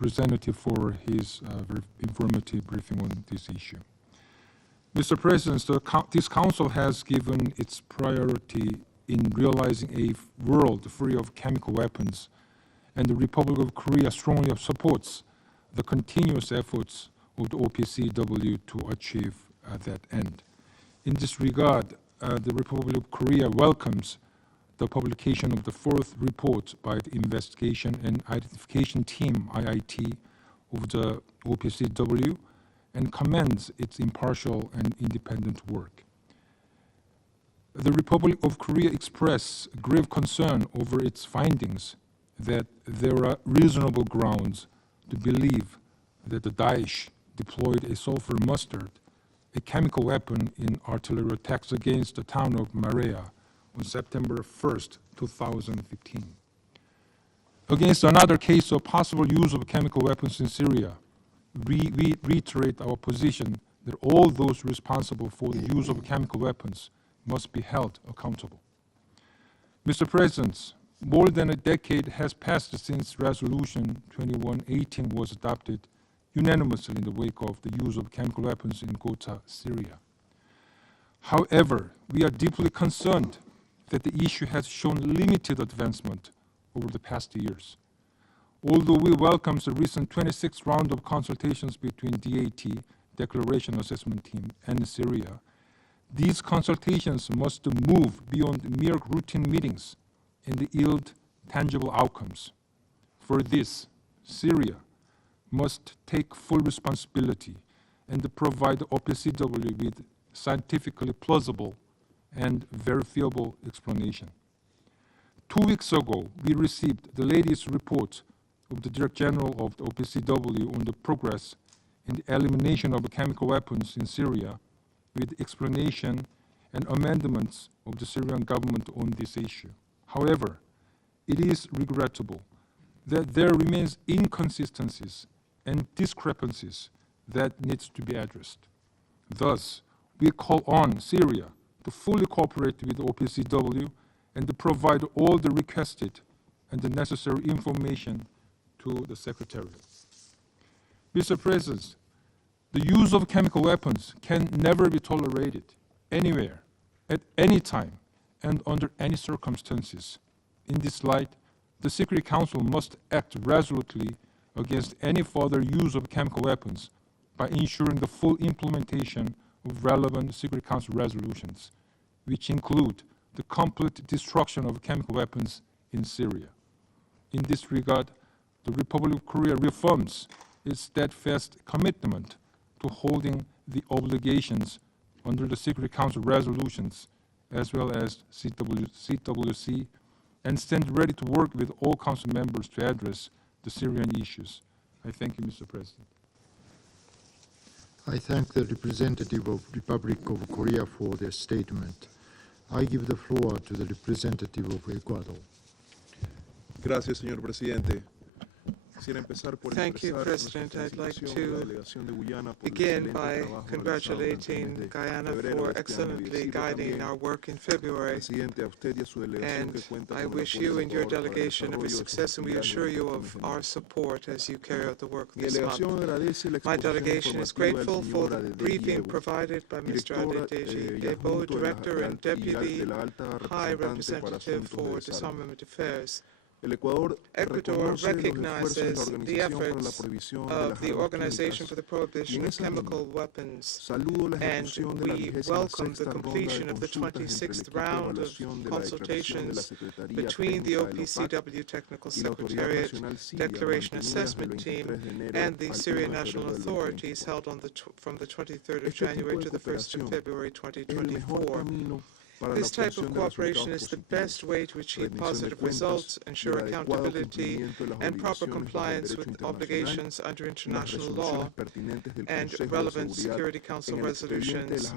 representative for his very informative briefing on this issue. Mr. President, this Council has given its priority in realizing a world free of chemical weapons, and the Republic of Korea strongly supports the continuous efforts of the OPCW to achieve that end. In this regard, the Republic of Korea welcomes the publication of the fourth report by the Investigation and Identification Team, IIT, of the OPCW, and commends its impartial and independent work. The Republic of Korea expressed grave concern over its findings that there are reasonable grounds to believe that the Daesh deployed a sulfur mustard, a chemical weapon, in artillery attacks against the town of Marea on September 1st, 2015. Against another case of possible use of chemical weapons in Syria, we reiterate our position that all those responsible for the use of chemical weapons must be held accountable. Mr. President, more than a decade has passed since Resolution 2118 was adopted unanimously in the wake of the use of chemical weapons in Ghouta, Syria. However, we are deeply concerned that the issue has shown limited advancement over the past years. Although we welcome the recent 26th round of consultations between DAT, Declaration Assessment Team, and Syria, these consultations must move beyond mere routine meetings and yield tangible outcomes. For this, Syria must take full responsibility and provide the OPCW with scientifically plausible and verifiable explanation. 2 weeks ago, we received the latest report of the Director General of the OPCW on the progress in the elimination of chemical weapons in Syria, with explanation and amendments of the Syrian government on this issue. However, it is regrettable that there remains inconsistencies and discrepancies that needs to be addressed. Thus, we call on Syria to fully cooperate with the OPCW and to provide all the requested and the necessary information to the Secretariat. Mr. President, the use of chemical weapons can never be tolerated anywhere, at any time, and under any circumstances. In this light, the Security Council must act resolutely against any further use of chemical weapons by ensuring the full implementation of relevant Security Council resolutions, which include the complete destruction of chemical weapons in Syria. In this regard, the Republic of Korea reaffirms its steadfast commitment to holding the obligations under the Security Council resolutions as well as CWC, and stand ready to work with all Council members to address the Syrian issues. I thank you, Mr. President. I thank the representative of the Republic of Korea for their statement. I give the floor to the representative of Ecuador. Gracias, señor presidente. Thank you, President. I'd like to begin by congratulating Guyana for excellently guiding our work in February. And I wish you and your delegation every success, and we assure you of our support as you carry out the work this month. My delegation is grateful for the briefing provided by Mr. Adedeji Ebo, Director and Deputy High Representative for Disarmament Affairs. Ecuador recognizes the efforts of the Organization for the Prohibition of Chemical Weapons, and we welcome the completion of the 26th round of consultations between the OPCW Technical Secretariat, Declaration Assessment Team, and the Syrian National Authorities held on from the 23rd of January to the 1st of February 2024. This type of cooperation is the best way to achieve positive results, ensure accountability, and proper compliance with obligations under international law and relevant Security Council resolutions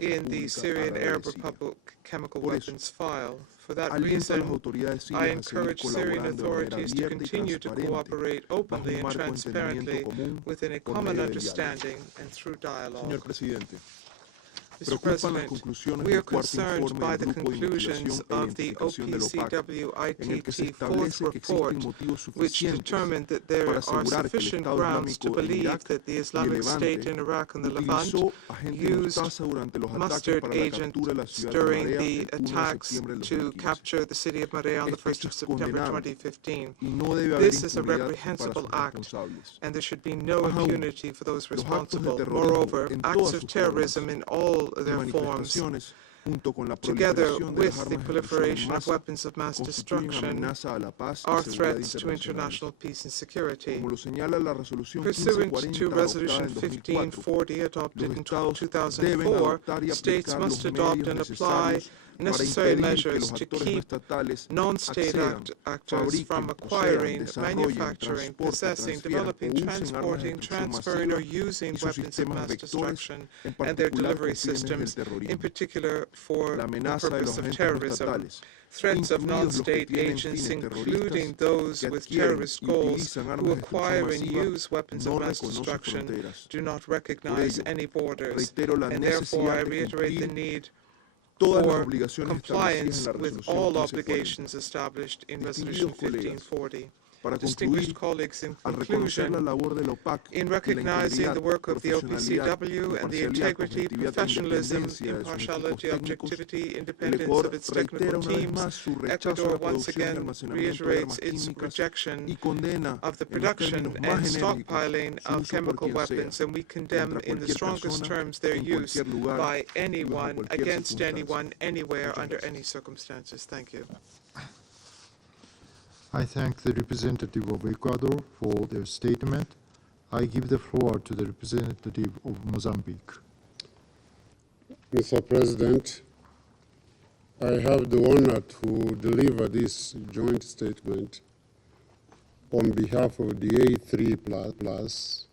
in the Syrian Arab Republic chemical weapons file. For that reason, I encourage Syrian authorities to continue to cooperate openly and transparently within a common understanding and through dialogue. Mr. President, we are concerned by the conclusions of the OPCW-ITT fourth report, which determined that there are sufficient grounds to believe that the Islamic State in Iraq and the Levant used mustard agents during the attacks to capture the city of Marea on the 1st of September 2015. This is a reprehensible act, and there should be no impunity for those responsible. Moreover, acts of terrorism in all their forms, together with the proliferation of weapons of mass destruction, are threats to international peace and security. Pursuant to Resolution 1540 adopted in 2004, states must adopt and apply necessary measures to keep non-state actors from acquiring, manufacturing, possessing, developing, transporting, transferring, or using weapons of mass destruction and their delivery systems, in particular for the purpose of terrorism. Threats of non-state agents, including those with terrorist goals, who acquire and use weapons of mass destruction, do not recognize any borders, and therefore I reiterate the need for compliance with all obligations established in Resolution 1540. Distinguished colleagues, in conclusion, in recognizing the work of the OPCW and the integrity, professionalism, impartiality, objectivity, independence of its technical teams, Ecuador once again reiterates its rejection of the production and stockpiling of chemical weapons, and we condemn in the strongest terms their use by anyone, against anyone, anywhere, under any circumstances. Thank you. I thank the representative of Ecuador for their statement. I give the floor to the representative of Mozambique. Mr. President, I have the honor to deliver this joint statement on behalf of the A3+,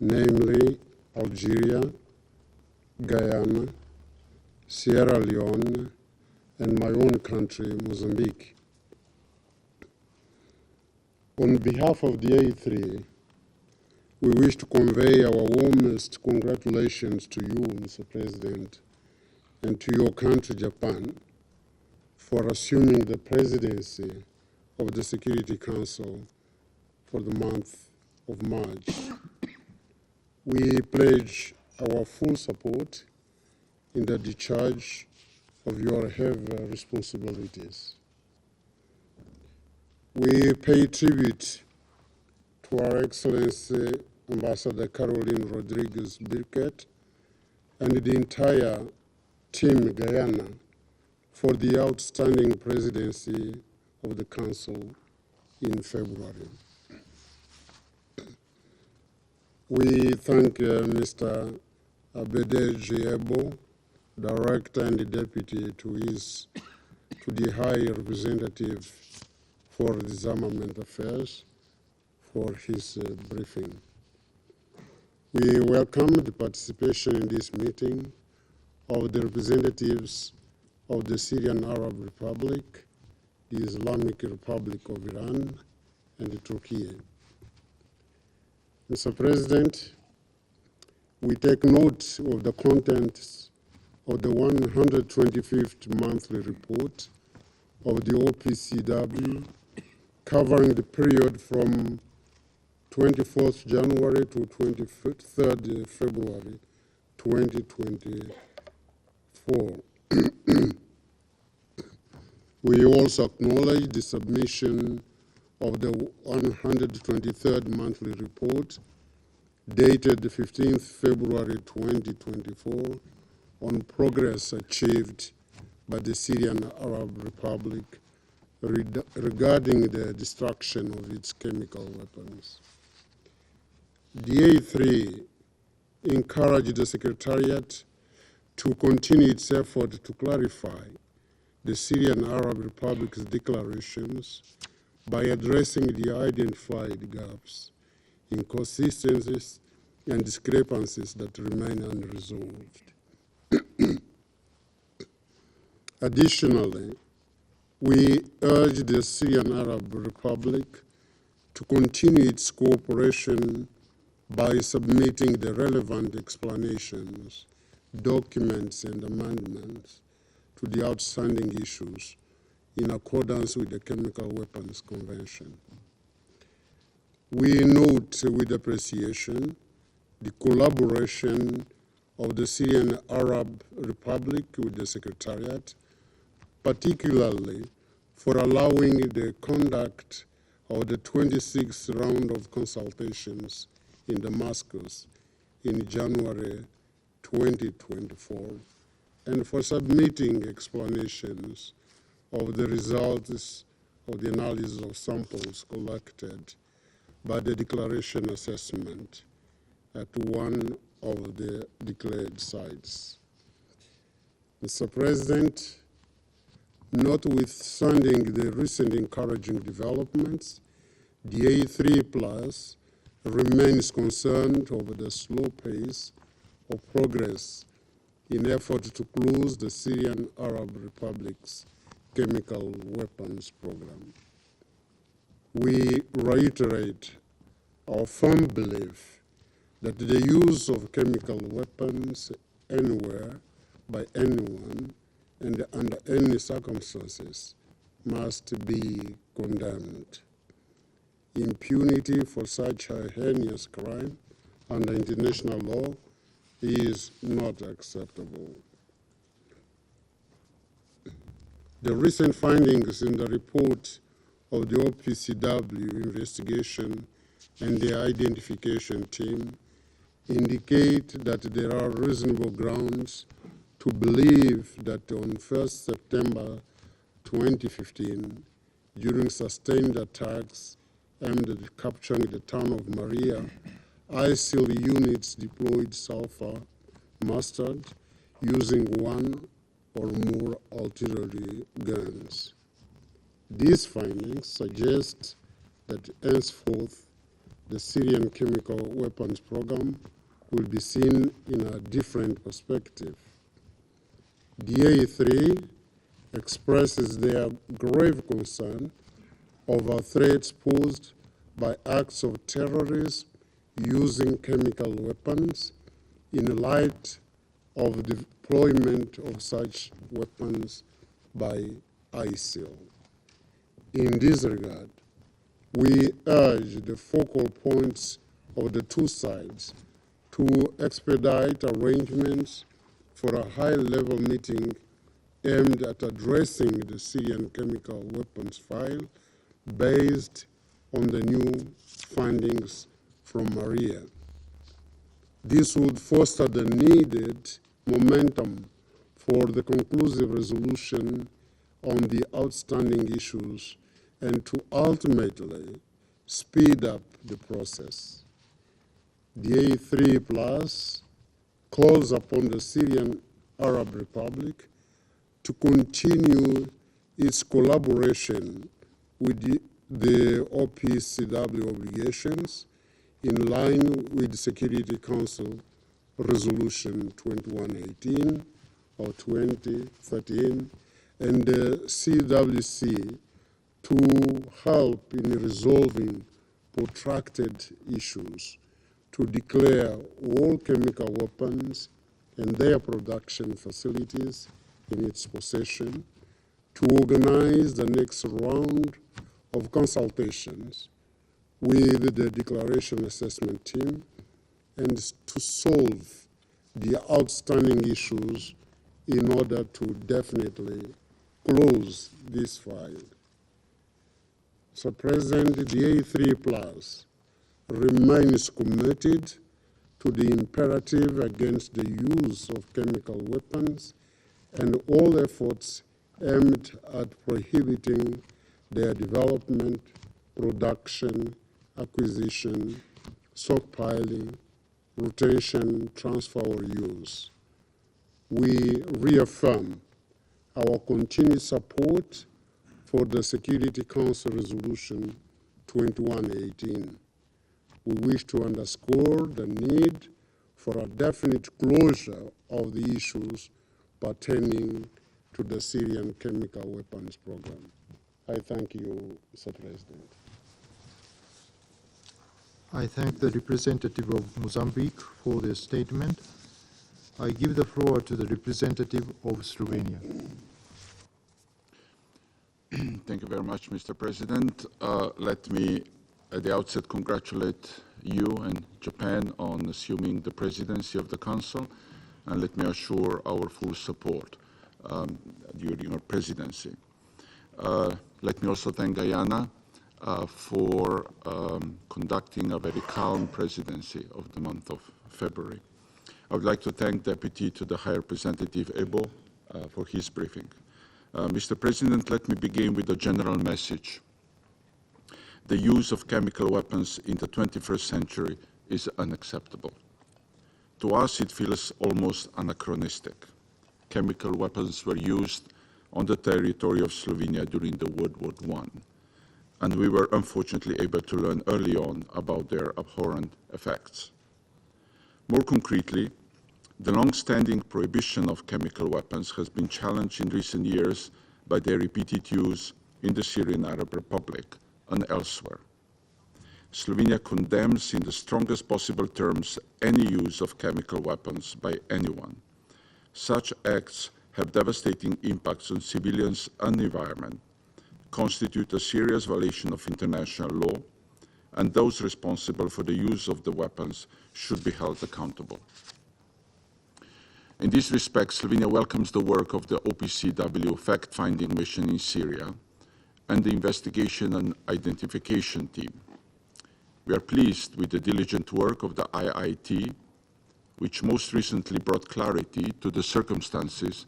namely Algeria, Guyana, Sierra Leone, and my own country, Mozambique. On behalf of the A3, we wish to convey our warmest congratulations to you, Mr. President, and to your country, Japan, for assuming the presidency of the Security Council for the month of March. We pledge our full support in the discharge of your heavy responsibilities. We pay tribute to Our Excellency Ambassador Caroline Rodriguez Birquet and the entire Team Guyana for the outstanding presidency of the Council in February. We thank Mr. Abede Jiebo, Director and Deputy to the High Representative for Disarmament Affairs for his briefing. We welcome the participation in this meeting of the representatives of the Syrian Arab Republic, the Islamic Republic of Iran, and the Türkiye. Mr. President, we take note of the contents of the 125th monthly report of the OPCW covering the period from 24th January to 23rd February 2024. We also acknowledge the submission of the 123rd monthly report dated 15th February 2024 on progress achieved by the Syrian Arab Republic regarding the destruction of its chemical weapons. The A3 encouraged the Secretariat to continue its effort to clarify the Syrian Arab Republic's declarations by addressing the identified gaps, inconsistencies, and discrepancies that remain unresolved. Additionally, we urge the Syrian Arab Republic to continue its cooperation by submitting the relevant explanations documents and amendments to the outstanding issues in accordance with the Chemical Weapons Convention. We note with appreciation the collaboration of the Syrian Arab Republic with the Secretariat, particularly for allowing the conduct of the 26th round of consultations in Damascus in January 2024, and for submitting explanations of the results of the analysis of samples collected by the declaration assessment at one of the declared sites. Mr. President, notwithstanding the recent encouraging developments, the A3+ remains concerned over the slow pace of progress in effort to close the Syrian Arab Republic's chemical weapons program. We reiterate our firm belief that the use of chemical weapons anywhere by anyone and under any circumstances must be condemned. Impunity for such a heinous crime under international law is not acceptable. The recent findings in the report of the OPCW investigation and the identification team indicate that there are reasonable grounds to believe that on 1st September 2015, during sustained attacks aimed at capturing the town of Maria, ISIL units deployed sulfur mustard using one or more artillery guns. These findings suggest that henceforth the Syrian chemical weapons program will be seen in a different perspective. The A3 expresses their grave concern over threats posed by acts of terrorism using chemical weapons in light of the deployment of such weapons by ISIL. In this regard, we urge the focal points of the two sides to expedite arrangements for a high-level meeting aimed at addressing the Syrian chemical weapons file based on the new findings from Maria. This would foster the needed momentum for the conclusive resolution on the outstanding issues and to ultimately speed up the process. The A3+ calls upon the Syrian Arab Republic to continue its collaboration with the OPCW obligations in line with Security Council Resolution 2118 or 2013 and the CWC to help in resolving protracted issues, to declare all chemical weapons and their production facilities in its possession, to organize the next round of consultations with the Declaration Assessment Team, and to solve the outstanding issues in order to definitely close this file. So, President, the A3+ remains committed to the imperative against the use of chemical weapons and all efforts aimed at prohibiting their development, production, acquisition, stockpiling, rotation, transfer, or use. We reaffirm our continued support for the Security Council Resolution 2118. We wish to underscore the need for a definite closure of the issues pertaining to the Syrian chemical weapons program. I thank you, Mr. President. I thank the representative of Mozambique for their statement. I give the floor to the representative of Slovenia. Thank you very much, Mr. President. Let me, at the outset, congratulate you and Japan on assuming the presidency of the Council, and let me assure our full support during your presidency. Let me also thank Guyana for conducting a very calm presidency of the month of February. I would like to thank Deputy to the High Representative Ebo for his briefing. Mr. President, let me begin with a general message. The use of chemical weapons in the 21st century is unacceptable. To us, it feels almost anachronistic. Chemical weapons were used on the territory of Slovenia during the World War I, and we were unfortunately able to learn early on about their abhorrent effects. More concretely, the long-standing prohibition of chemical weapons has been challenged in recent years by their repeated use in the Syrian Arab Republic and elsewhere. Slovenia condemns in the strongest possible terms any use of chemical weapons by anyone. Such acts have devastating impacts on civilians and the environment, constitute a serious violation of international law, and those responsible for the use of the weapons should be held accountable. In this respect, Slovenia welcomes the work of the OPCW fact-finding mission in Syria and the investigation and identification team. We are pleased with the diligent work of the IIT, which most recently brought clarity to the circumstances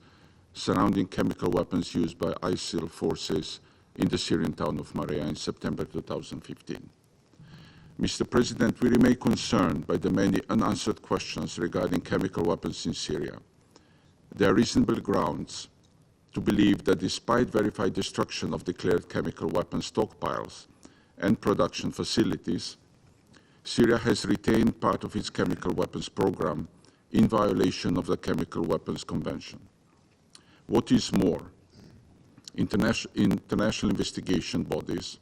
surrounding chemical weapons used by ISIL forces in the Syrian town of Maria in September 2015. Mr. President, we remain concerned by the many unanswered questions regarding chemical weapons in Syria. There are reasonable grounds to believe that despite verified destruction of declared chemical weapons stockpiles and production facilities, Syria has retained part of its chemical weapons program in violation of the Chemical Weapons Convention. What is more, international investigation bodies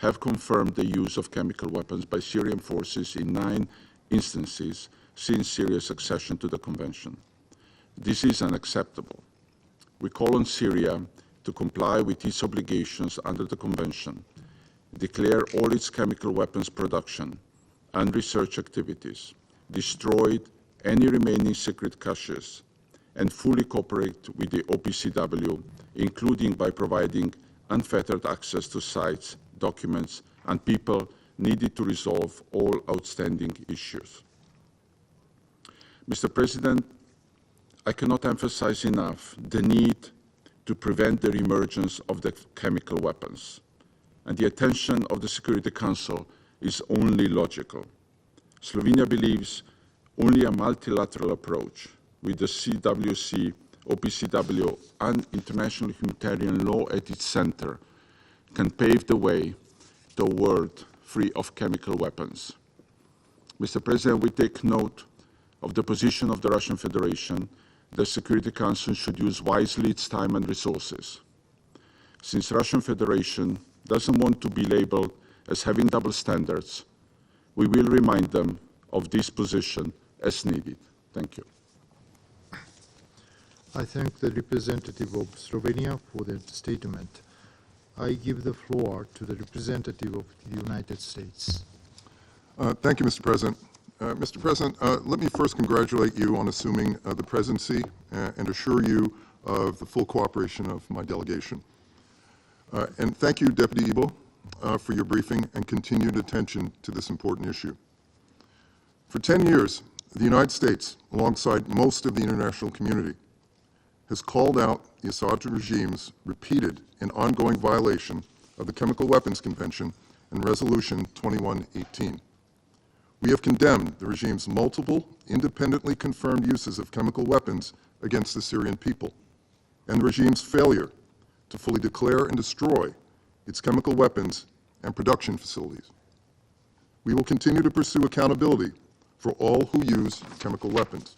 have confirmed the use of chemical weapons by Syrian forces in 9 instances since Syria's accession to the Convention. This is unacceptable. We call on Syria to comply with its obligations under the Convention, declare all its chemical weapons production and research activities, destroy any remaining secret caches, and fully cooperate with the OPCW, including by providing unfettered access to sites, documents, and people needed to resolve all outstanding issues. Mr. President, I cannot emphasize enough the need to prevent the reemergence of the chemical weapons, and the attention of the Security Council is only logical. Slovenia believes only a multilateral approach with the CWC, OPCW, and international humanitarian law at its center can pave the way to a world free of chemical weapons. Mr. President, we take note of the position of the Russian Federation. The Security Council should use wisely its time and resources. Since Russian Federation doesn't want to be labeled as having double standards, we will remind them of this position as needed. Thank you. I thank the representative of Slovenia for their statement. I give the floor to the representative of the United States. Thank you, Mr. President. Mr. President, let me first congratulate you on assuming the presidency and assure you of the full cooperation of my delegation. And thank you, Deputy Ebo, for your briefing and continued attention to this important issue. For 10 years, the United States, alongside most of the international community, has called out the Assad regime's repeated and ongoing violation of the Chemical Weapons Convention and Resolution 2118. We have condemned the regime's multiple, independently confirmed uses of chemical weapons against the Syrian people, and the regime's failure to fully declare and destroy its chemical weapons and production facilities. We will continue to pursue accountability for all who use chemical weapons.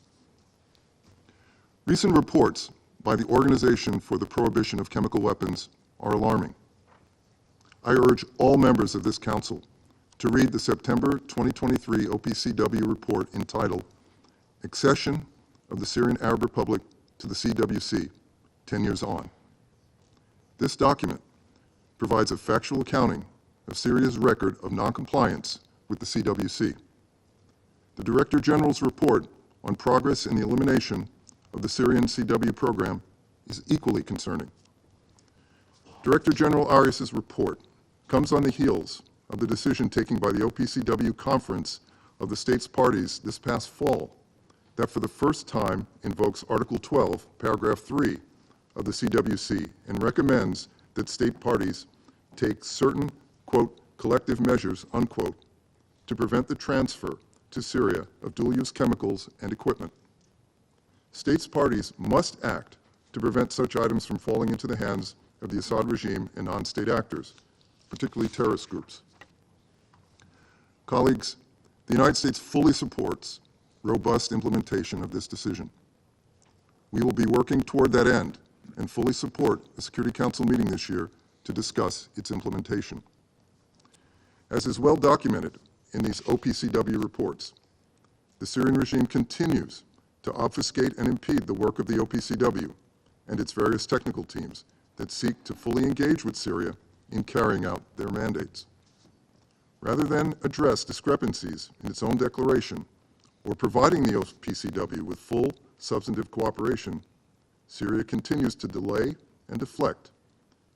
Recent reports by the Organization for the Prohibition of Chemical Weapons are alarming. I urge all members of this Council to read the September 2023 OPCW report entitled Accession of the Syrian Arab Republic to the CWC 10 years on. This document provides a factual accounting of Syria's record of noncompliance with the CWC. The Director General's report on progress in the elimination of the Syrian CW program is equally concerning. Director General Arias's report comes on the heels of the decision taken by the OPCW Conference of the States Parties this past fall that for the first time invokes Article 12, Paragraph 3 of the CWC and recommends that state parties take certain, quote, collective measures, unquote, to prevent the transfer to Syria of dual-use chemicals and equipment. States parties must act to prevent such items from falling into the hands of the Assad regime and non-state actors, particularly terrorist groups. Colleagues, the United States fully supports robust implementation of this decision. We will be working toward that end and fully support a Security Council meeting this year to discuss its implementation. As is well documented in these OPCW reports, the Syrian regime continues to obfuscate and impede the work of the OPCW and its various technical teams that seek to fully engage with Syria in carrying out their mandates. Rather than address discrepancies in its own declaration or providing the OPCW with full substantive cooperation, Syria continues to delay and deflect,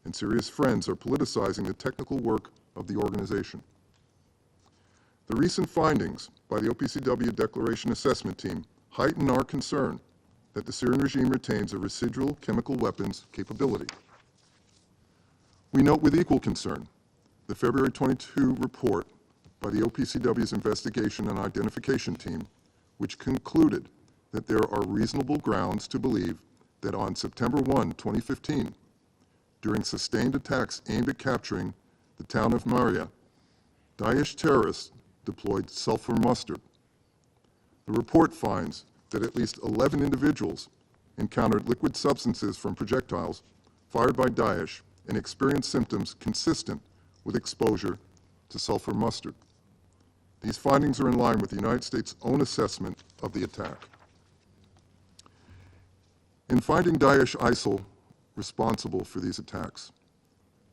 and Syria's friends are politicizing the technical work of the organization. The recent findings by the OPCW Declaration Assessment Team heighten our concern that the Syrian regime retains a residual chemical weapons capability. We note with equal concern the February 22 report by the OPCW's Investigation and Identification Team, which concluded that there are reasonable grounds to believe that on September 1, 2015, during sustained attacks aimed at capturing the town of Maria, Daesh terrorists deployed sulfur mustard. The report finds that at least 11 individuals encountered liquid substances from projectiles fired by Daesh and experienced symptoms consistent with exposure to sulfur mustard. These findings are in line with the United States' own assessment of the attack. In finding Daesh ISIL responsible for these attacks,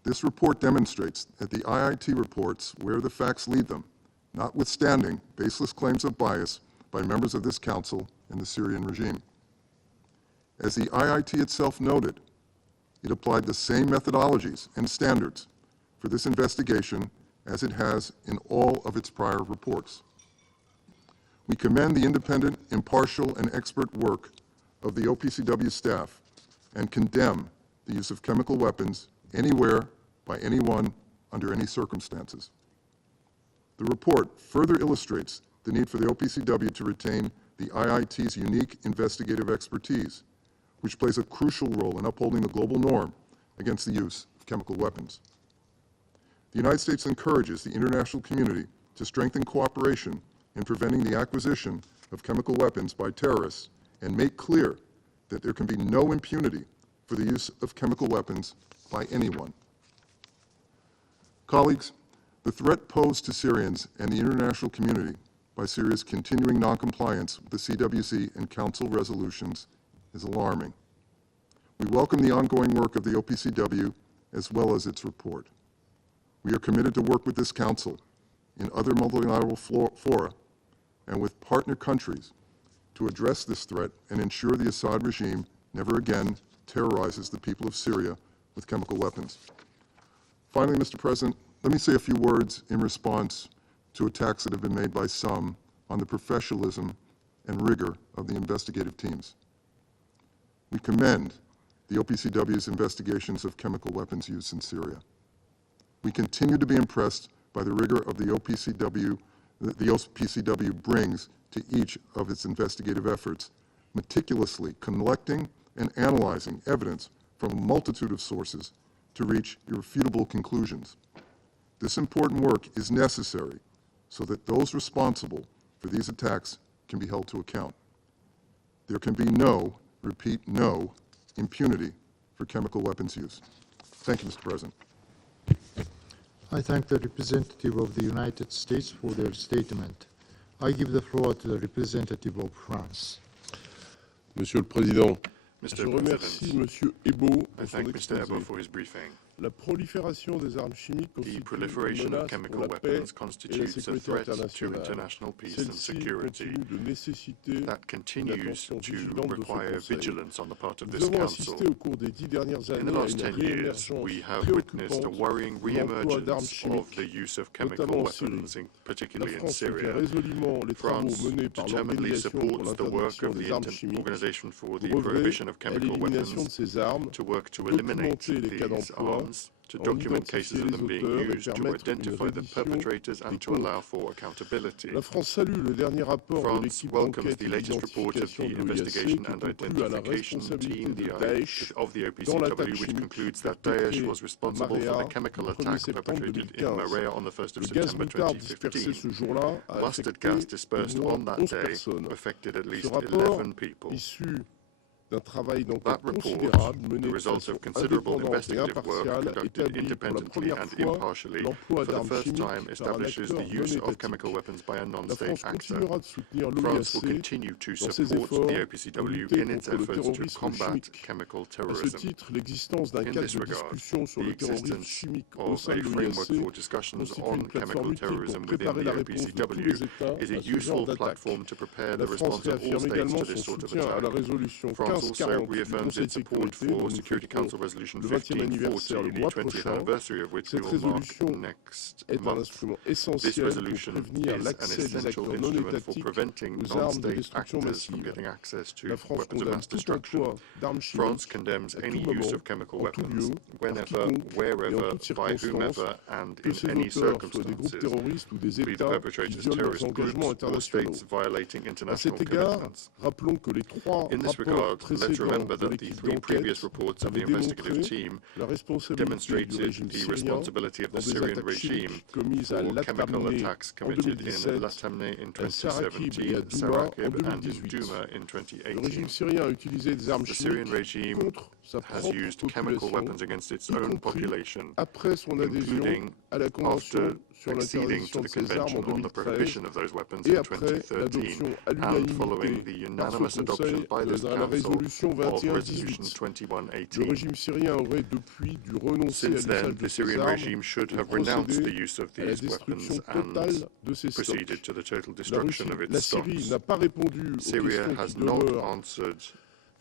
this report demonstrates that the IIT reports where the facts lead them, notwithstanding baseless claims of bias by members of this council and the Syrian regime. As the IIT itself noted, it applied the same methodologies and standards for this investigation as it has in all of its prior reports. We commend the independent, impartial, and expert work of the OPCW staff and condemn the use of chemical weapons anywhere by anyone under any circumstances. The report further illustrates the need for the OPCW to retain the IIT's unique investigative expertise, which plays a crucial role in upholding the global norm against the use of chemical weapons. The United States encourages the international community to strengthen cooperation in preventing the acquisition of chemical weapons by terrorists and make clear that there can be no impunity for the use of chemical weapons by anyone. Colleagues, the threat posed to Syrians and the international community by Syria's continuing noncompliance with the CWC and Council resolutions is alarming. We welcome the ongoing work of the OPCW as well as its report. We are committed to work with this Council in other multilateral fora and with partner countries to address this threat and ensure the Assad regime never again terrorizes the people of Syria with chemical weapons. Finally, Mr. President, let me say a few words in response to attacks that have been made by some on the professionalism and rigor of the investigative teams. We commend the OPCW's investigations of chemical weapons use in Syria. We continue to be impressed by the rigor of the OPCW brings to each of its investigative efforts, meticulously collecting and analyzing evidence from a multitude of sources to reach irrefutable conclusions. This important work is necessary so that those responsible for these attacks can be held to account. There can be no, repeat, no, impunity for chemical weapons use. Thank you, Mr. President. I thank the representative of the United States for their statement. I give the floor to the representative of France. Monsieur le Président, Mr. je remercie Monsieur Ebo I pour son thank Mr. Ebo exposé. for his briefing. La prolifération des armes chimiques The constitue proliferation une of menace chemical pour la paix weapons et la constitutes a sécurité threat to internationale. international peace and Celle-ci security continue de nécessiter that une continues attention to vigilante de ce require Conseil. vigilance on the part of Nous this avons Council. assisté au cours des 10 dernières In années the à last une 10 years, réémergence we have witnessed a préoccupante worrying de l'emploi d'armes re-emergence of the chimiques, use of chemical notamment en Syrie. weapons, La particularly in France soutient Syria. résolument les travaux France menés par determinedly l'Organisation pour supports the work l'interdiction of des the armes chimiques Organization for the pour œuvrer Prohibition of à Chemical l'élimination de Weapons ces armes, to work to eliminate documenter les cas these d'emploi, arms, to en document cases identifier of les them being auteurs et used, to permettre une identify the reddition perpetrators and des to comptes. allow for accountability. La France salue le dernier rapport de France l'équipe welcomes d'enquête the et latest report of d'identification the de l'OIAC investigation qui and conclut à la identification responsabilité team de Daesh of the dans l'attaque OPCW, which chimique concludes that perpétrée Daesh was à responsible for Marea the chemical le 1er attack septembre perpetrated in 2015. Marea on the 1st of Le gaz September moutarde dispersé 2015. ce jour-là a Mustard affecté gas au dispersed moins on that 11 day personnes. affected at Ce least rapport, 11 people. issu d'un travail That d'enquête report, considérable mené the de result façon of considerable indépendante et investigative work impartiale, conducted établit pour la independently première and fois impartially, l'emploi for the d'armes first time chimiques par un establishes acteur the use non of chemical étatique. weapons by a La non-state France actor. continuera de soutenir France will l'OIAC continue to dans ses support efforts the pour OPCW lutter in its contre le efforts to terrorisme combat chimique. chemical À ce terrorism. titre, l'existence d'un In cadre this de regard, discussion sur the le terrorisme existence chimique au of sein a de framework for l'OIAC discussions constitue on une plateforme chemical utile terrorism pour within préparer the la réponse de tous OPCW les États is a à ce genre useful d'attaque. platform to prepare La the France response of all réaffirme states également to son this sort of soutien à la attack. résolution France also 1540 du reaffirms Conseil de its support sécurité dont for nous Security fêterons Council Resolution le 20e anniversaire 1540, le the mois 20th prochain. anniversary of which we Cette will mark résolution next est un month. instrument This essentiel pour resolution prévenir is an l'accès des essential acteurs non instrument for étatiques preventing aux armes de non-state destruction actors from massive. getting access to La France weapons of condamne mass tout destruction. emploi d'armes France chimiques condemns à any tout use moment, of chemical en tout weapons, lieu, par whenever, quiconque et en wherever, toutes by circonstances, whomever, and que in ces any auteurs soient des circumstances, groupes terroristes ou des be the États qui perpetrators of violent leurs terrorist engagements groups or internationaux. states violating À international cet égard, commitments. rappelons que les trois In this rapports regard, let's précédents remember de that the l'équipe three previous d'enquête reports of the avaient investigative démontré team la responsabilité du demonstrated régime the syrien responsibility of dans the des Syrian attaques regime chimiques commises à for chemical Latamné attacks en committed in 2017, Latamné in à Sarakib et à 2017, Douma en Sarakib and in 2018. Douma in Le 2018. régime syrien a utilisé des armes The Syrian chimiques regime contre sa has propre used chemical population, weapons against its y own compris population, après son adhésion including à la after Convention sur acceding to l'interdiction the de ces armes en Convention on the 2013 prohibition of those weapons et in après 2013, l'adoption à and following l'unanimité the par ce unanimous adoption Conseil by this de la Council résolution of Resolution 2118. 2118. Le régime syrien aurait depuis dû renoncer à Since then, l'usage the de ces Syrian armes regime should et have renounced the procéder use of à la these weapons destruction and totale de ses stocks. proceeded to the total La destruction of its la Syrie stocks. n'a pas répondu aux Syria questions has qui not demeurent answered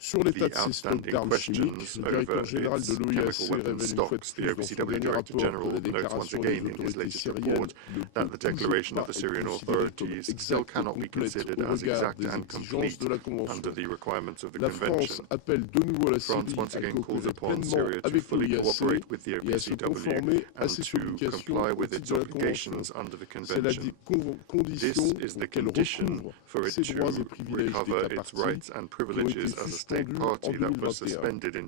sur l'état the de ses stocks outstanding d'armes chimiques. questions Le directeur over général de its l'OIAC chemical weapons révèle une fois de stocks. The plus dans son OPCW dernier Director rapport que General la notes once déclaration des again in his autorités latest syriennes report ne that peut the toujours declaration pas of the être Syrian considérée comme authorities still exacte et cannot be complète considered au as regard exact des and exigences complete de la Convention. under the requirements of the La France Convention. appelle de nouveau la France Syrie once à again calls coopérer upon pleinement Syria to avec fully l'OIAC cooperate with the et à se OPCW conformer à and ses to obligations comply au with titre its de la Convention. obligations under the C'est la Convention. condition This is the pour qu'elle condition recouvre for it ses to droits et privilèges recover d'État its partie rights and privileges as a state suspendus party en that was 2021. suspended in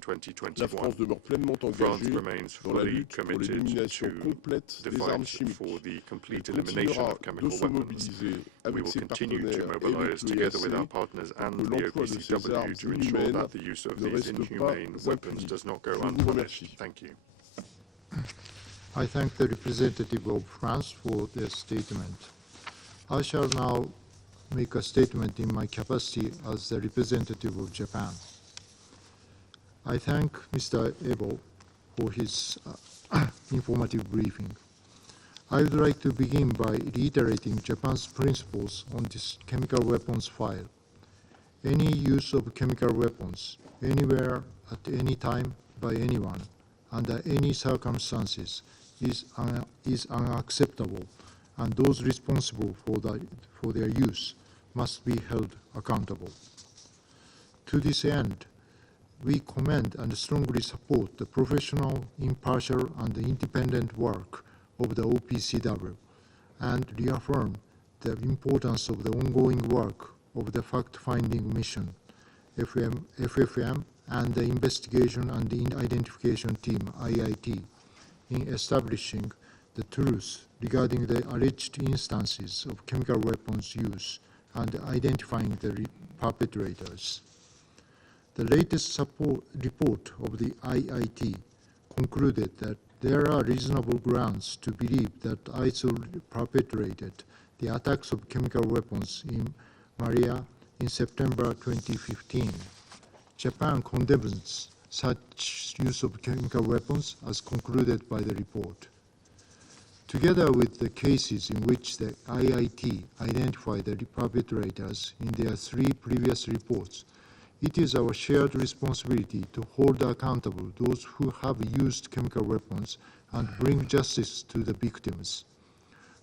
La France 2021. demeure pleinement France engagée remains dans la fully lutte pour committed l'élimination to complète the des armes fight chimiques. for the complete Elle elimination continuera of de chemical se weapons. mobiliser We avec will ses continue to partenaires et avec mobilize together with our l'OIAC partners and pour que the l'emploi de ces OPCW armes to ensure inhumaines that the use of ne these reste pas inhumane weapons impuni. does not go Je vous unpunished. remercie. Thank you. I thank the representative of France for their statement. I shall now make a statement in my capacity as the representative of Japan. I thank Mr. Ebo for his informative briefing. I would like to begin by reiterating Japan's principles on this chemical weapons file. Any use of chemical weapons, anywhere, at any time, by anyone, under any circumstances, is unacceptable, and those responsible for their use must be held accountable. To this end, we commend and strongly support the professional, impartial, and independent work of the OPCW, and reaffirm the importance of the ongoing work of the fact-finding mission, FFM, and the investigation and identification team, IIT, in establishing the truth regarding the alleged instances of chemical weapons use and identifying the perpetrators. The latest report of the IIT concluded that there are reasonable grounds to believe that ISIL perpetrated the attacks of chemical weapons in Maria in September 2015 Japan condemns such use of chemical weapons as concluded by the report. Together with the cases in which the IIT identified the perpetrators in their 3 previous reports, it is our shared responsibility to hold accountable those who have used chemical weapons and bring justice to the victims.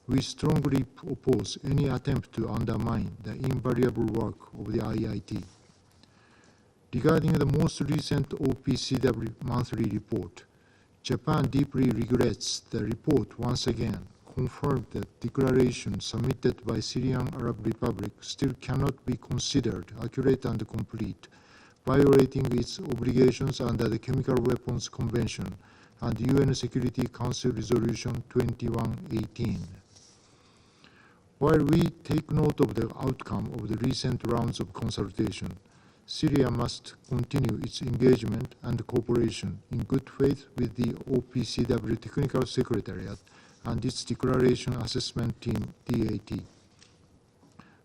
We strongly oppose any attempt to undermine the invaluable work of the IIT. Regarding the most recent OPCW monthly report, Japan deeply regrets the report once again confirmed that declaration submitted by Syrian Arab Republic still cannot be considered accurate and complete, violating its obligations under the Chemical Weapons Convention and UN Security Council Resolution 2118. While we take note of the outcome of the recent rounds of consultation, Syria must continue its engagement and cooperation in good faith with the OPCW Technical Secretariat and its Declaration Assessment Team, DAT.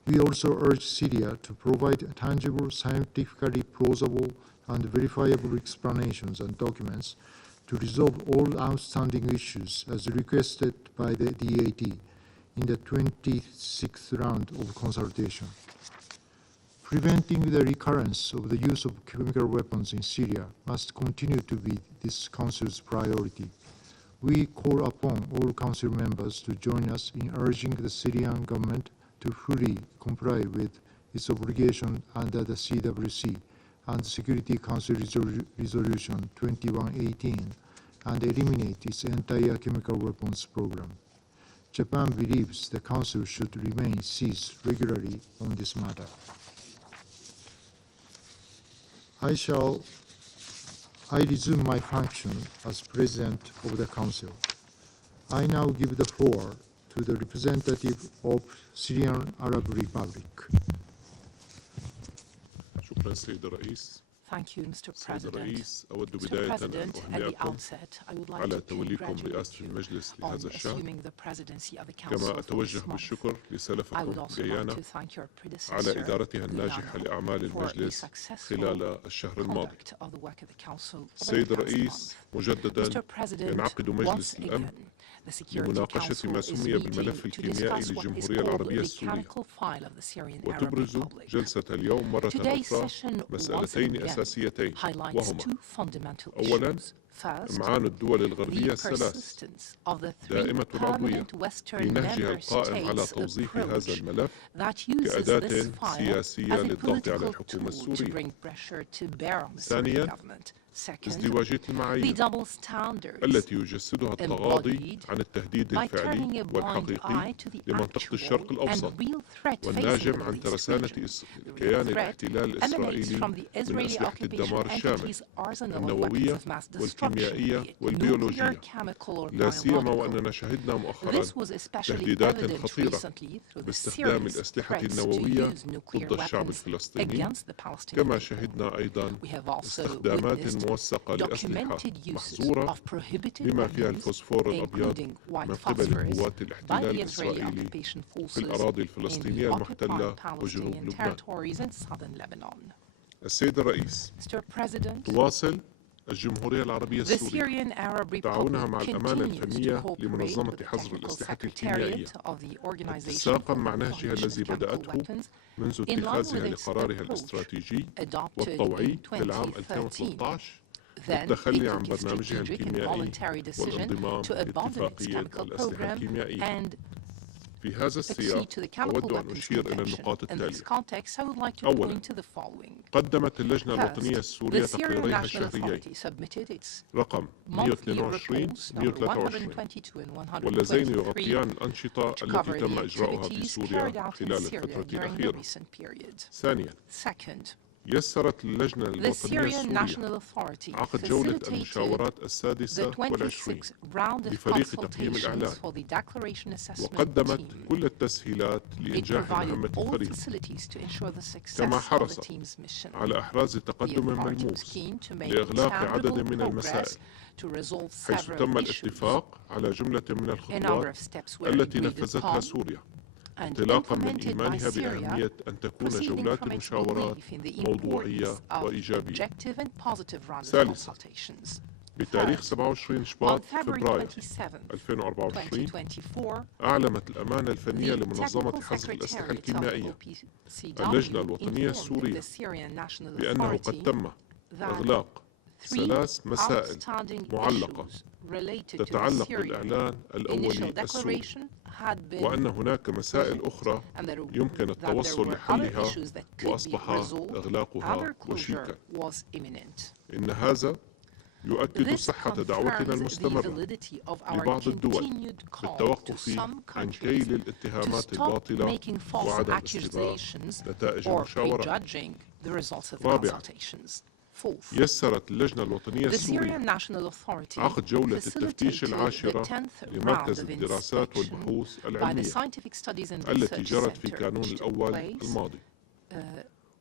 We also urge Syria to provide tangible, scientifically plausible, and verifiable explanations and documents to resolve all outstanding issues as requested by the DAT in the 26th round of consultation. Preventing the recurrence of the use of chemical weapons in Syria must continue to be this Council's priority. We call upon all Council members to join us in urging the Syrian government to fully comply with its obligation under the CWC and Security Council Resolution 2118 and eliminate its entire chemical weapons program. Japan believes the Council should remain seized regularly on this matter. I resume my function as President of the Council. I now give the floor to the representative of Syrian Arab Republic. شكرا سيد الرئيس. Thank you, Mr. سيد President. الرئيس أود Mr. بداية أن President, at the أهنئكم outset, I would like على to توليكم congratulate رئاسة you المجلس on لهذا الشهر. assuming the presidency of the كما Council for أتوجه this month. بالشكر I would لسلفكم also like غيانا to thank your predecessor, على إدارتها الناجحة Guyana, لأعمال for the المجلس successful خلال الشهر الماضي. conduct of the work of the Council over the سيد past الرئيس month. مجددا Mr. President, ينعقد once مجلس again, الأمن the Security لمناقشة ما Council is سمي بالملف meeting to الكيميائي discuss what is للجمهورية called العربية the السورية. mechanical file of the Syrian Arab وتبرز Republic. جلسة اليوم مرة Today's أخرى session once مسألتين again أساسيتين highlights وهما two fundamental أولاً issues. First, إمعان الدول الغربية the الثلاث persistence of the three دائمة العضوية permanent Western في نهجها member القائم على states توظيف هذا approach الملف that uses كأداة this file سياسية as a للضغط على political الحكومة tool to السورية. bring pressure to bear on the ثانياً، Syrian government. Second, ازدواجية the المعايير double standards التي يجسدها التغاضي embodied عن التهديد by الفعلي turning a blind والحقيقي eye to the لمنطقة الشرق actual الأوسط and real threat facing والناجم عن these ترسانة regions. The كيان real threat الاحتلال emanates الإسرائيلي from the من Israeli أسلحة occupation الدمار الشامل entity's arsenal of weapons النووية of mass destruction, والكيميائية be it nuclear, والبيولوجية. chemical, or لا سيما biological. وأننا شهدنا مؤخرا This was especially تهديدات evident خطيرة recently through the باستخدام serious الأسلحة threats to النووية use nuclear ضد الشعب weapons الفلسطيني against the Palestinian كما people. شهدنا أيضا We have also استخدامات witnessed موثقة لأسلحة documented uses محظورة of prohibited بما فيها weapons, الفوسفور الأبيض including white من قبل phosphorus, قوات by الاحتلال the Israeli الإسرائيلي occupation في forces الأراضي in الفلسطينية the المحتلة occupied وجنوب Palestinian لبنان. territories in southern Lebanon. السيد الرئيس، Mr. President, تواصل الجمهورية العربية the السورية Syrian Arab تعاونها Republic مع الأمانة continues to الفنية cooperate لمنظمة with the حظر Technical الأسلحة الكيميائية Secretariat of the Organization اتساقا for مع the نهجها Prohibition الذي of Chemical بدأته Weapons منذ in line اتخاذها with its لقرارها approach الاستراتيجي adopted والطوعي in للعام 2013. 2013 Then والتخلي it عن took a برنامجها strategic and الكيميائي voluntary decision والانضمام to abandon its لاتفاقية chemical الأسلحة program الكيميائية. and في هذا accede السياق to the Chemical أود أن Weapons أشير إلى Convention. النقاط In this التالية. context, I would like to أولاً، point to the following. قدمت اللجنة First, الوطنية السورية the Syrian تقريريها National الشهريين Authority submitted its رقم monthly 122 reports number 123 122 and واللذين 123 يغطيان الأنشطة which التي cover تم the إجراؤها في activities سوريا carried out in خلال Syria الفترة during the الأخيرة. recent period. ثانيا، Second, يسرت اللجنة the الوطنية Syrian السورية National Authority عقد جولة facilitated المشاورات the السادسة والعشرين 26th round of بفريق تقييم consultations الإعلان for the Declaration Assessment وقدمت Team. كل التسهيلات It لإنجاح مهمة provided all الفريق facilities to ensure the success كما of the حرصت team's mission. على إحراز The تقدم authority was ملموس keen to make لإغلاق عدد tangible من progress المسائل to resolve حيث several تم issues. الاتفاق على جملة من A number الخطوات of steps were التي agreed نفذتها upon, سوريا and and انطلاقا من implemented by إيمانها Syria, بأهمية أن تكون proceeding جولات from its المشاورات belief in the موضوعية importance of وإيجابية. objective and positive rounds of ثالثا، consultations. بتاريخ Third, 27 on شباط February فبراير 27, 2024 2024, أعلنت الأمانة الفنية the لمنظمة Technical حظر الأسلحة Secretariat of the الكيميائية OPCW اللجنة الوطنية informed السورية the Syrian National بأنه Authority قد تم that إغلاق three ثلاث مسائل outstanding معلقة issues related to the تتعلق Syrian بالإعلان initial الأولي السوري، declaration had been وأن هناك مسائل أخرى and يمكن that there التوصل were other لحلها issues that could be وأصبح resolved. إغلاقها Other وشيكا. closure was imminent. إن هذا يؤكد This صحة دعوتنا confirms the المستمرة validity of our لبعض الدول continued call to بالتوقف some عن countries كيل to الاتهامات stop الباطلة making false وعدم استباق accusations نتائج or المشاورات. prejudging the results of the رابعاً، consultations. Fourth, يسرت اللجنة الوطنية the السورية Syrian National Authority عقد جولة التفتيش facilitated the العاشرة 10th round لمركز of الدراسات inspection والبحوث by the العلمية Scientific Studies and التي Research جرت في Center, كانون which took الأول place الماضي. last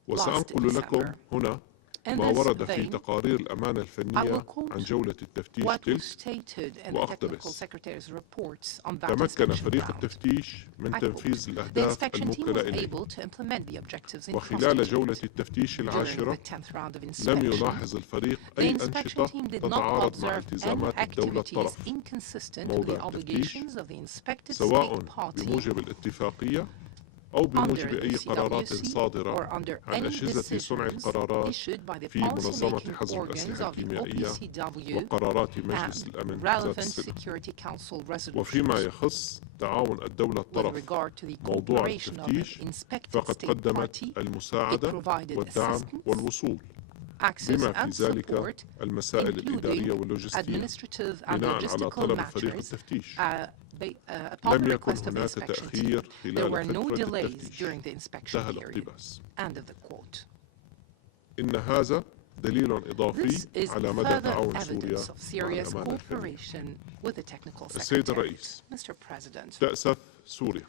وسأنقل لكم December. هنا In ما this ورد في vein, تقارير الأمانة I الفنية will quote عن جولة التفتيش what was تلك. stated in the وأقتبس: Technical Secretary's reports on that تمكن inspection فريق round. التفتيش من I quote, تنفيذ The الأهداف inspection team الموكلة was إليه. able to implement the objectives وخلال جولة entrusted التفتيش during العاشرة the 10th round of لم inspection. يلاحظ الفريق The أي inspection أنشطة team did not تتعارض مع observe any التزامات الدولة activities الطرف، inconsistent with موضع the التفتيش obligations of the inspected سواء state party بموجب الاتفاقية أو under بموجب the أي قرارات CWC or صادرة under عن any أجهزة صنع decisions القرارات issued by the في منظمة policymaking حظر organs الأسلحة of the الكيميائية OPCW وقرارات مجلس and الأمن ذات relevant الصلة. Security Council وفيما resolutions. يخص تعاون الدولة With الطرف regard to the موضوع cooperation of the التفتيش inspected فقد state قدمت party, it المساعدة provided والدعم assistance, والوصول access بما في and ذلك support, المسائل الإدارية including واللوجستية administrative and بناء على logistical طلب فريق matters. التفتيش. Upon لم the يكن request of the هناك inspection team, تأخير there خلال were no فترة delays التفتيش. during the inspection انتهى period. الاقتباس. End of the quote. إن هذا دليل إضافي This is على مدى further تعاون سوريا evidence of مع Syria's الأمانة الفنية. cooperation with the technical السيد secretariat. الرئيس، Mr. President, تأسف سوريا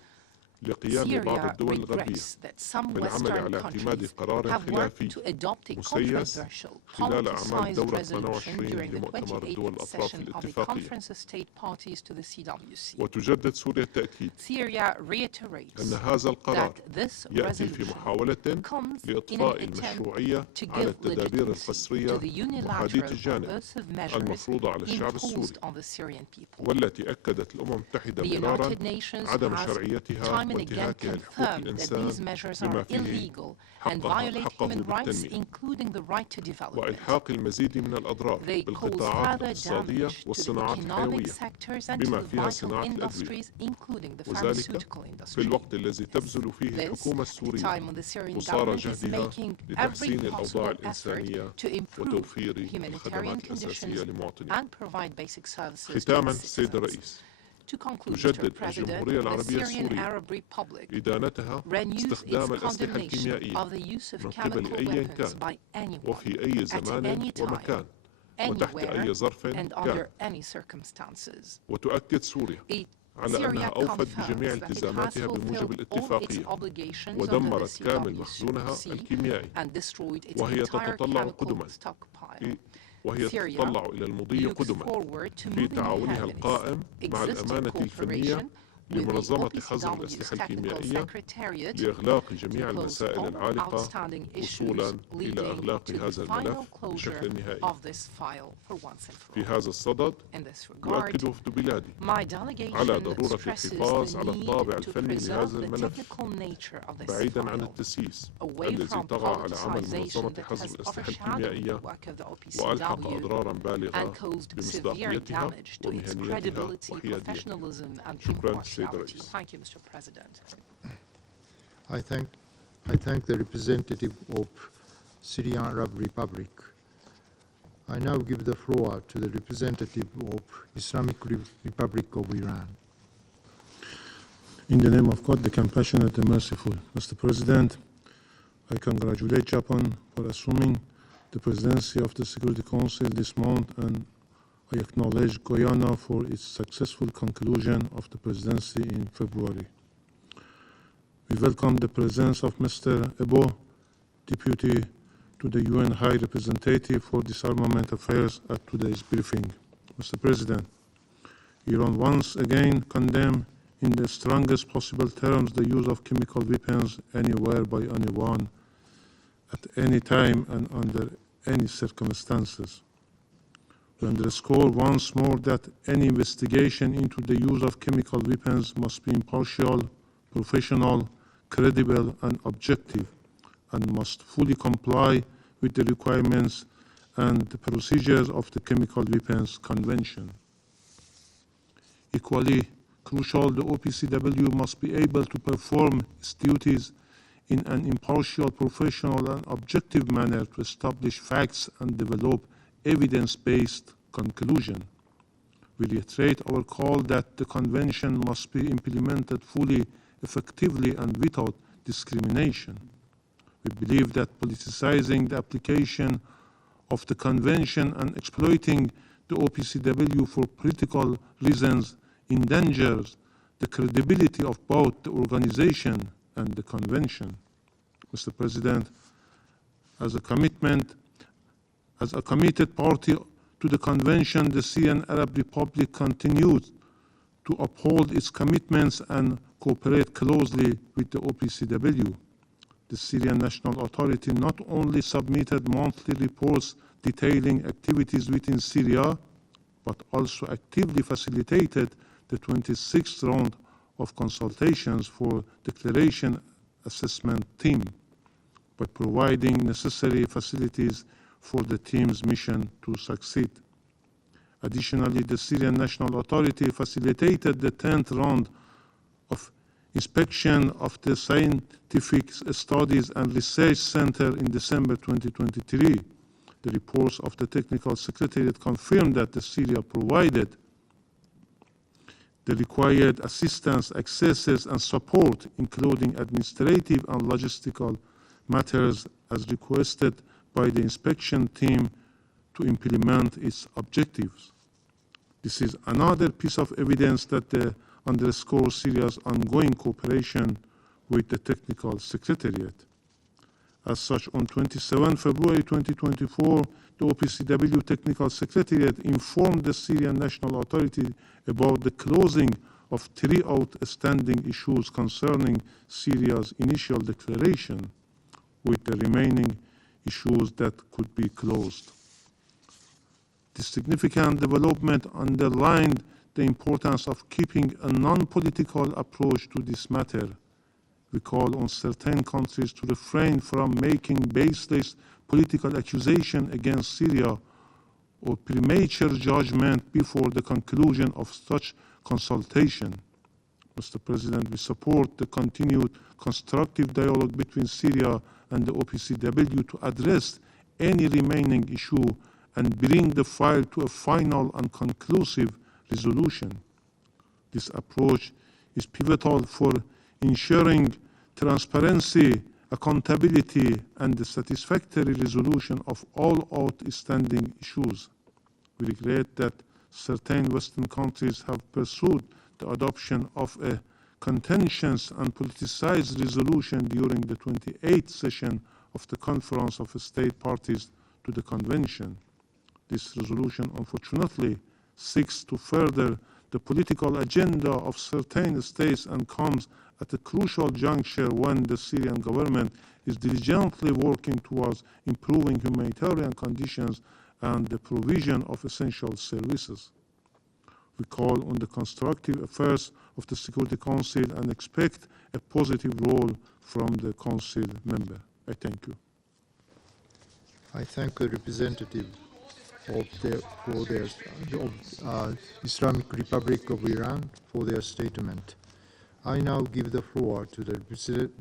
لقيام بعض Syria الدول الغربية regrets that some بالعمل Western على اعتماد countries قرار have worked خلافي to adopt a مسيس controversial خلال أعمال politicized دورة resolution 28 during the لمؤتمر الدول 28th الأطراف session of the الاتفاقية. Conference of State Parties to the CWC. وتجدد سوريا التأكيد Syria reiterates أن هذا القرار that this يأتي في resolution محاولة comes in لإطفاء an attempt المشروعية to على give التدابير legitimacy القسرية to the وحديث unilateral الجانب coercive measures المفروضة على الشعب السوري، imposed on the Syrian people. والتي أكدت الأمم المتحدة The مرارا United Nations عدم has شرعيتها time and again وانتهاكها لحقوق confirmed that الإنسان these measures بما are فيه illegal and violate حقه human rights, بالتنمية including the right to development. وإلحاق المزيد من الأضرار They cause بالقطاعات further الاقتصادية damage to the والصناعات economic الحيوية sectors and to بما the فيها vital صناعة الأدوية، industries, including the وذلك pharmaceutical في industry. الوقت الذي تبذل فيه This, الحكومة at the السورية time when the Syrian قصارى government is جهدها making every لتحسين الأوضاع possible effort الإنسانية to improve وتوفير humanitarian الخدمات الأساسية conditions لمواطنيها. and provide basic services to ختاما its السيد citizens. الرئيس، To conclude, Mr. تجدد President, الجمهورية the العربية Syrian السورية Arab Republic إدانتها renews its استخدام الأسلحة condemnation الكيميائية of the use of من قبل chemical أي weapons كان by anyone, وفي أي at زمان any ومكان time, وتحت anywhere, أي ظرف and كان. under any circumstances. وتؤكد سوريا على أنها Syria أوفت confirms بجميع that it has التزاماتها بموجب fulfilled all its الاتفاقية obligations under the ودمرت كامل مخزونها CWC الكيميائي and destroyed its وهي entire تتطلع chemical قدما stockpile. وهي Syria تتطلع إلى المضي looks قدما forward to في moving تعاونها ahead in its القائم مع existing الأمانة الفنية cooperation with the لمنظمة حظر OPCW's الأسلحة Technical الكيميائية Secretariat لإغلاق جميع to close المسائل all العالقة outstanding وصولا issues إلى leading إغلاق to the هذا final الملف closure بشكل نهائي. of this file for once and for في all. هذا الصدد In this regard, يؤكد وفد بلادي my delegation على ضرورة stresses الحفاظ the على need الطابع to الفني preserve لهذا the الملف technical nature of this بعيدا عن file, التسييس away الذي from طغى على عمل politicization منظمة that حظر has الأسلحة overshadowed the الكيميائية work of the وألحق OPCW أضرارا بالغة and caused severe بمصداقيتها damage to its ومهنيتها credibility, وحياديتها. professionalism, and شكرا سيد impartiality. الرئيس. Thank you, Mr. President. I thank the representative of Syrian Arab Republic. I now give the floor to the representative of Islamic Republic of Iran. In the name of God, the compassionate and merciful, Mr. President, I congratulate Japan for assuming the presidency of the Security Council this month, and I acknowledge Guyana for its successful conclusion of the presidency in February. We welcome the presence of Mr. Ebo, Deputy to the UN High Representative for Disarmament Affairs at today's briefing. Mr. President, Iran once again condemned in the strongest possible terms the use of chemical weapons anywhere by anyone, at any time and under any circumstances. We underscore once more that any investigation into the use of chemical weapons must be impartial, professional, credible, and objective, and must fully comply with the requirements and the procedures of the Chemical Weapons Convention. Equally crucial, the OPCW must be able to perform its duties in an impartial, professional, and objective manner to establish facts and develop evidence-based conclusion. We reiterate our call that the Convention must be implemented fully, effectively, and without discrimination. We believe that politicizing the application of the Convention and exploiting the OPCW for political reasons endangers the credibility of both the organization and the Convention. Mr. President, as a committed party to the Convention, the Syrian Arab Republic continues to uphold its commitments and cooperate closely with the OPCW. The Syrian National Authority not only submitted monthly reports detailing activities within Syria, but also actively facilitated the 26th round of consultations for Declaration Assessment Team by providing necessary facilities for the team's mission to succeed. Additionally, the Syrian National Authority facilitated the 10th round of inspection of the Scientific Studies and Research Center in December 2023. The reports of the Technical Secretariat confirmed that Syria provided the required assistance, accesses, and support, including administrative and logistical matters, as requested by the inspection team to implement its objectives. This is another piece of evidence that underscores Syria's ongoing cooperation with the Technical Secretariat. As such, on 27 February 2024, the OPCW Technical Secretariat informed the Syrian National Authority about the closing of 3 outstanding issues concerning Syria's initial declaration, with the remaining issues that could be closed. This significant development underlined the importance of keeping a non-political approach to this matter. We call on certain countries to refrain from making baseless political accusation against Syria or premature judgment before the conclusion of such consultation. Mr. President, we support the continued constructive dialogue between Syria and the OPCW to address any remaining issue and bring the file to a final and conclusive resolution. This approach is pivotal for ensuring transparency, accountability, and the satisfactory resolution of all outstanding issues. We regret that certain Western countries have pursued the adoption of a contentious and politicized resolution during the 28th session of the Conference of State Parties to the Convention. This resolution, unfortunately, seeks to further the political agenda of certain states and comes at a crucial juncture when the Syrian government is diligently working towards improving humanitarian conditions and the provision of essential services. We call on the constructive affairs of the Security Council and expect a positive role from the Council member. I thank you. I thank the representative of the Islamic Republic of Iran for their statement. I now give the floor to the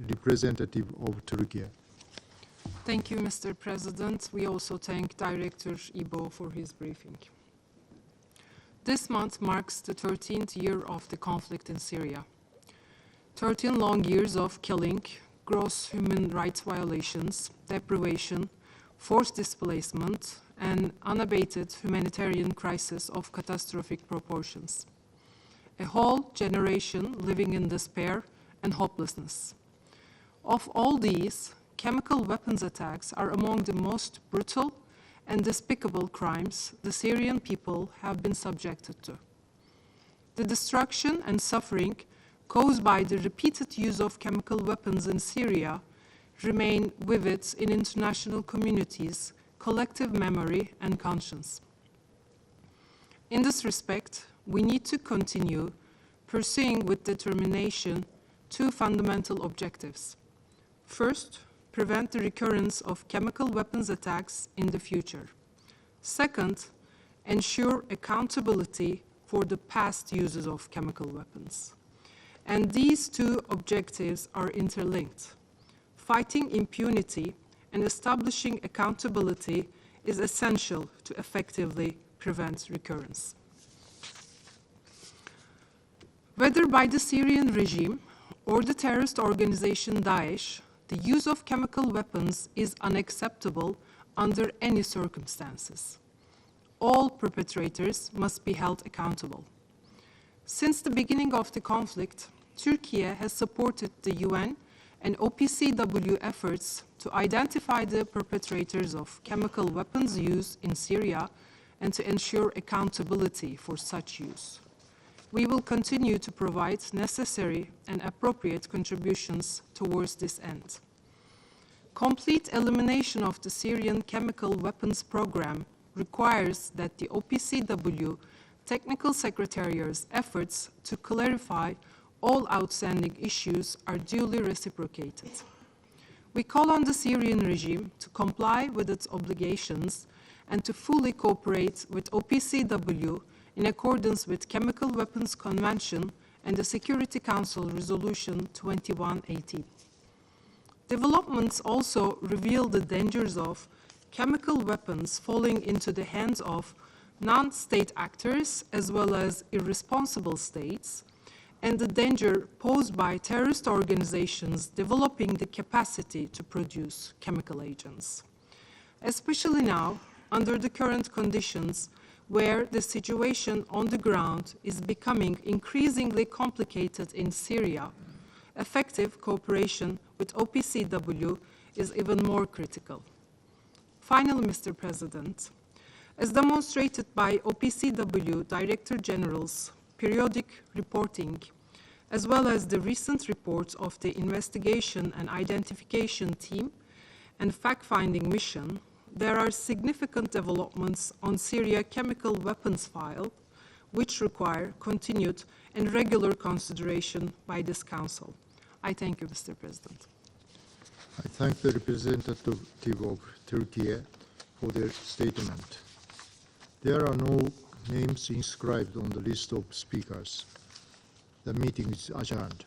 representative of Türkiye. Thank you, Mr. President. We also thank Director Ibo for his briefing. This month marks the 13th year of the conflict in Syria. 13 long years of killing, gross human rights violations, deprivation, forced displacement, and unabated humanitarian crisis of catastrophic proportions. A whole generation living in despair and hopelessness. Of all these, chemical weapons attacks are among the most brutal and despicable crimes the Syrian people have been subjected to. The destruction and suffering caused by the repeated use of chemical weapons in Syria remain vivid in international communities' collective memory and conscience. In this respect, we need to continue pursuing with determination two fundamental objectives. First, prevent the recurrence of chemical weapons attacks in the future. Second, ensure accountability for the past uses of chemical weapons. And these two objectives are interlinked. Fighting impunity and establishing accountability is essential to effectively prevent recurrence. Whether by the Syrian regime or the terrorist organization Daesh, the use of chemical weapons is unacceptable under any circumstances. All perpetrators must be held accountable. Since the beginning of the conflict, Türkiye has supported the UN and OPCW efforts to identify the perpetrators of chemical weapons use in Syria and to ensure accountability for such use. We will continue to provide necessary and appropriate contributions towards this end. Complete elimination of the Syrian chemical weapons program requires that the OPCW Technical Secretariat's efforts to clarify all outstanding issues are duly reciprocated. We call on the Syrian regime to comply with its obligations and to fully cooperate with OPCW in accordance with Chemical Weapons Convention and the Security Council Resolution 2118. Developments also reveal the dangers of chemical weapons falling into the hands of non-state actors as well as irresponsible states, and the danger posed by terrorist organizations developing the capacity to produce chemical agents. Especially now, under the current conditions, where the situation on the ground is becoming increasingly complicated in Syria, effective cooperation with OPCW is even more critical. Finally, Mr. President, as demonstrated by OPCW Director General's periodic reporting, as well as the recent reports of the Investigation and Identification Team and Fact-Finding Mission, there are significant developments on Syria chemical weapons file, which require continued and regular consideration by this Council. I thank you, Mr. President. I thank the representative of Türkiye for their statement. There are no names inscribed on the list of speakers. The meeting is adjourned.